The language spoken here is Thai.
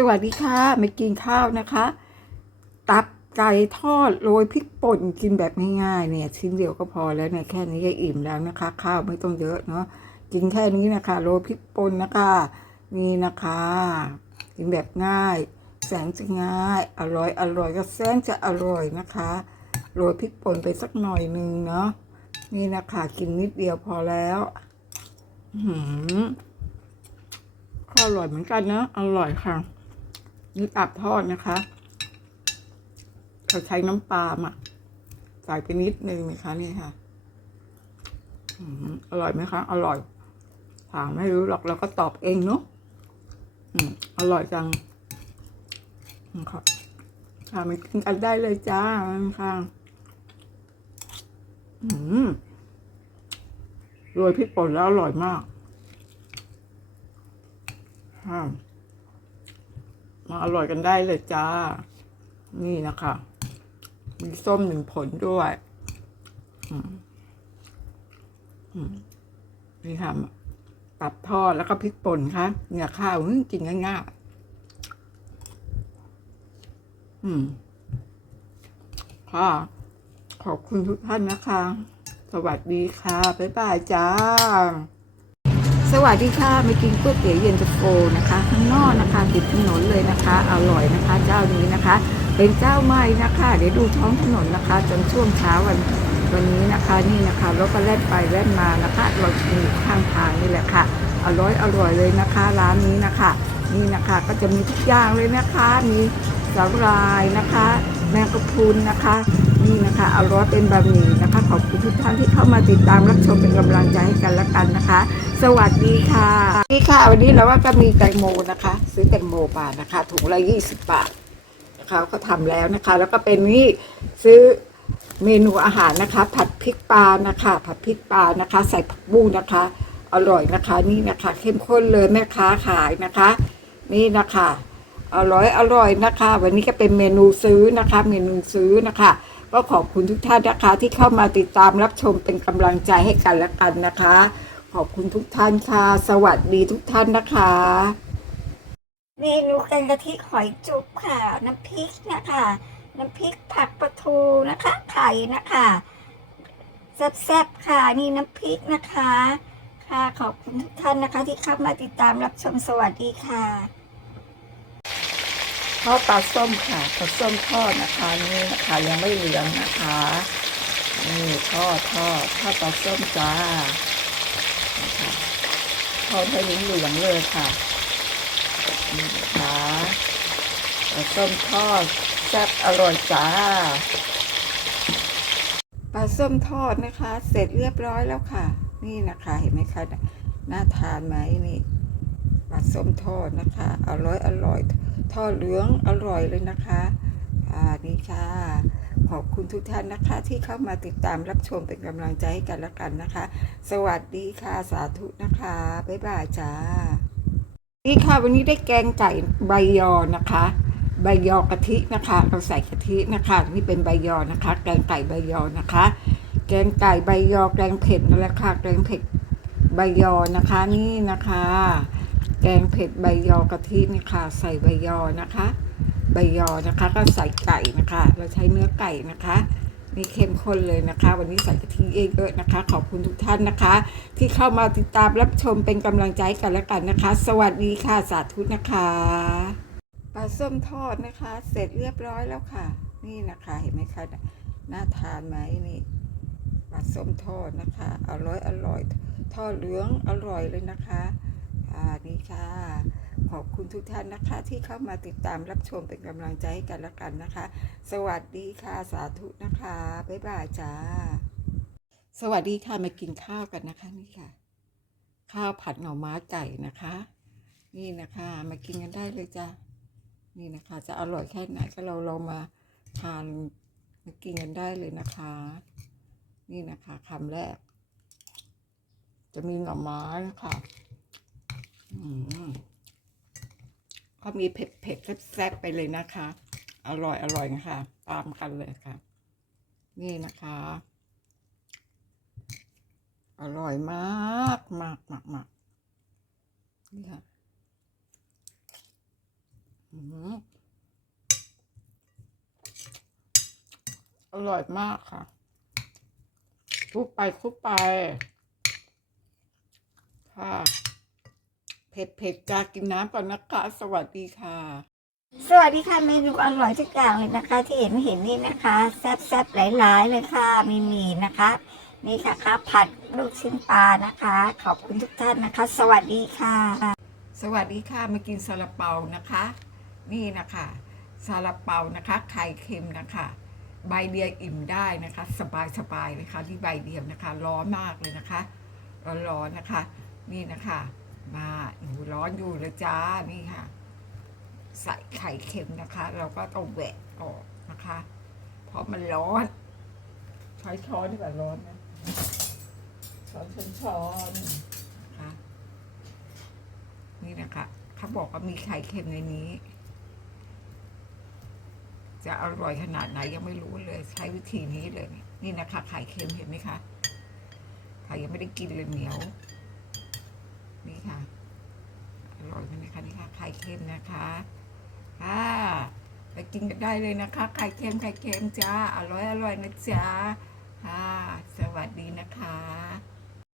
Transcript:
สวัสดีค่ะม่กินข้าวนะคะ ตับไก่ทอดโรยพริกป่นกินแบบง่ายๆเนี่ย ชิ้นเดียวก็พอแล้วเนี่ยแค่นี้ก็อิ่มแล้วนะคะ ข้าวไม่ต้องเยอะเนาะกินแค่นี้นะคะ โรยพริกป่นนะคะนี่นะคะ กินแบบง่าย แสนจะง่าย อร่อยอร่อยก็แสนจะอร่อยนะคะโรยพริกป่นไปสักหน่อยนึงเนาะนี่นะคะกินนิดเดียวพอแล้วอื้อหืมอร่อยเหมือนกันนะอร่อยค่ะ นี่ตับทอดนะคะเราใช้น้ำปลาหมักใส่ไปนิดนึงนะคะนี่ค่ะอร่อยไหมคะอร่อยถามไม่รู้หรอกเราก็ตอบเองเนาะอร่อยจังค่ะค่ะไปกินกันได้เลยจ้าค่ะโรยพริกป่นแล้วอร่อยมากค่ะ มาอร่อยกันได้เลยจ้า นี่นะคะ มีส้มหนึ่งผลด้วยนี่ค่ะตับทอดแล้วก็พริกป่นค่ะเนื้อข้าวกินง่ายๆอืมค่ะขอบคุณทุกท่านนะคะ สวัสดีค่ะ บ๊ายบายจ้า สวัสดีค่ะมากินก๋วยเตี๋ยวเย็นตาโฟนะคะ ข้างนอกนะคะติดถนนเลยนะคะ อร่อยนะคะ เจ้านี้นะคะ เป็นเจ้าใหม่นะคะ เดี๋ยวดูท้องถนนนะคะ จนช่วงเช้าวันวันนี้นะคะนี่นะคะรถก็แล่นไปแล่นมานะคะเรามีข้างทางนี่แหละค่ะอร่อยอร่อยเลยนะคะ ร้านนี้นะคะ นี่นะคะก็จะมีทุกอย่างเลยนะคะ มีสาหร่ายนะคะ แมงกะพรุนนะคะี่นะคะ เอาร้อเป็นบะหมี่นะคะ ขอบคุณทุกท่านที่เข้ามาติดตามรับชมเป็นกำลังใจให้กันและกันนะคะ สวัสดีค่ะสวัสดีค่ะ วันนี้เราว่าก็มีแตงโมนะคะ ซื้อแตงโมมานะคะถุงละยี่สิบบาทนะคะก็ทำแล้วนะคะ แล้วก็เป็นนี่ซื้อเมนูอาหารนะคะ ผัดพริกปลานะคะ ผัดพริกปลานะคะ ใส่ผักบุ้งนะคะ อร่อยนะคะนี่นะคะ เข้มข้นเลยแม่ค้าขายนะคะ นี่นะคะอร่อยอร่อยนะคะ วันนี้ก็เป็นเมนูซื้อนะคะ เมนูซื้อนะคะ ก็ขอบคุณทุกท่านนะคะที่เข้ามาติดตามรับชมเป็นกำลังใจให้กันและกันนะคะ ขอบคุณทุกท่านค่ะ สวัสดีทุกท่านนะคะเมนูแกงกะทิหอยจุ๊บค่ะ น้ำพริกนะคะ น้ำพริกผักปลาทูนะคะ ไข่นะคะแซ่บๆค่ะนี่น้ำพริกนะคะ ค่ะขอบคุณทุกท่านนะคะที่เข้ามาติดตามรับชมสวัสดีค่ะ ทอดปลาส้มค่ะปลาส้มทอดนะคะนี่นะคะยังไม่เหลืองนะคะนี่ทอดทอดทอดปลาส้มจ้านะคะทอดให้เหลืองเลยค่ะนี่นะคะปลาส้มทอดแซ่บอร่อยจ้าปลาส้มทอดนะคะ เสร็จเรียบร้อยแล้วค่ะ นี่นะคะเห็นไหมคะน่าทานไหมนี่ ปลาส้มทอดนะคะ อร่อยอร่อย ทอดเหลืองอร่อยเลยนะคะอ่านี่ค่ะ ขอบคุณทุกท่านนะคะ ที่เข้ามาติดตามรับชมเป็นกำลังใจให้กันและกันนะคะ สวัสดีค่ะสาธุนะคะ บ๊ายบายจ้านี่ค่ะวันนี้ได้แกงไก่ใบยอนะคะใบยอกะทินะคะ เราใส่กะทินะคะ นี่เป็นใบยอนะคะ แกงไก่ใบยอนะคะ แกงไก่ใบยอแกงเผ็ดนั่นแหละค่ะแกงเผ็ดใบยอนะคะนี่นะคะ แกงเผ็ดใบยอกะทินี่ค่ะ ใส่ใบยอนะคะ ใบยอนะคะ ก็ใส่ไก่นะคะ เราใช้เนื้อไก่นะคะนี่เข้มข้นเลยนะคะ วันนี้ใส่กะทิเยอะๆนะคะ ขอบคุณทุกท่านนะคะ ที่เข้ามาติดตามรับชมเป็นกำลังใจกันและกันนะคะ สวัสดีค่ะสาธุนะคะปลาส้มทอดนะคะ เสร็จเรียบร้อยแล้วค่ะ นี่นะคะเห็นไหมคะน่าทานไหมนี่ปลาส้มทอดนะคะอร่อยอร่อยทอดเหลืองอร่อยเลยนะคะ อบคุณทุกท่านนะคะ ที่เข้ามาติดตามรับชมเป็นกำลังใจให้กันและกันนะคะ สวัสดีค่ะสาธุนะคะ บ๊ายบายจ้า สวัสดีค่ะมากินข้าวกันนะคะนี่ค่ะ ข้าวผัดหน่อไม้ไก่นะคะ นี่นะคะมากินกันได้เลยจ้านี่นะคะ จะอร่อยแค่ไหนก็เราเรามาทานมากินกันได้เลยนะคะ นี่นะคะคำแรก จะมีหน่อไม้นะคะ อืมก็มีเผ็ดเผ็ดๆแซ่บๆไปเลยนะคะ อร่อยอร่อยนะคะตามกันเลยค่ะ นี่นะคะ อร่อยมากมากมากมากนี่ค่ะอืมอร่อยมากค่ะคลุกไปคลุกไป ค่ะ ผ็ดเผ็ดๆจะกินน้ำก่อนนะคะ สวัสดีค่ะ สวัสดีค่ะเมนูอร่อยทุกอย่างเลยนะคะ ที่เห็นเห็นนี่นะคะ แซ่บๆหลายๆเลยค่ะมีหมี่นะคะ นี่ค่ะข้าวผัดลูกชิ้นปลานะคะ ขอบคุณทุกท่านนะคะ สวัสดีค่ะ สวัสดีค่ะมากินซาลาเปานะคะ นี่นะคะซาลาเปานะคะไข่เค็มนะคะ ใบเดียวอิ่มได้นะคะ สบายสบายๆเลยค่ะที่ใบเดียวนะคะ ร้อนมากเลยนะคะร้อนๆนะคะ นี่นะคะ มาหนูร้อนอยู่เลยจ้านี่ค่ะ ใส่ไข่เค็มนะคะ เราก็ต้องแหวะออกนะคะ เพราะมันร้อนช้อนช้อนดีกว่าร้อนนะช้อนช้อนช้อนนะคะนี่นะคะเขาบอกว่ามีไข่เค็มในนี้ จะอร่อยขนาดไหนยังไม่รู้เลยใช้วิธีนี้เลย นี่นะคะไข่เค็มเห็นไหมคะใครยังไม่ได้กินเลยเหนียว นี่ค่ะอร่อยไหมคะนี่ค่ะไข่เค็มนะคะค่ะไปกินกันได้เลยนะคะ ไข่เค็มไข่เค็มจ้าอร่อยอร่อยนะจ้าค่ะสวัสดีนะคะ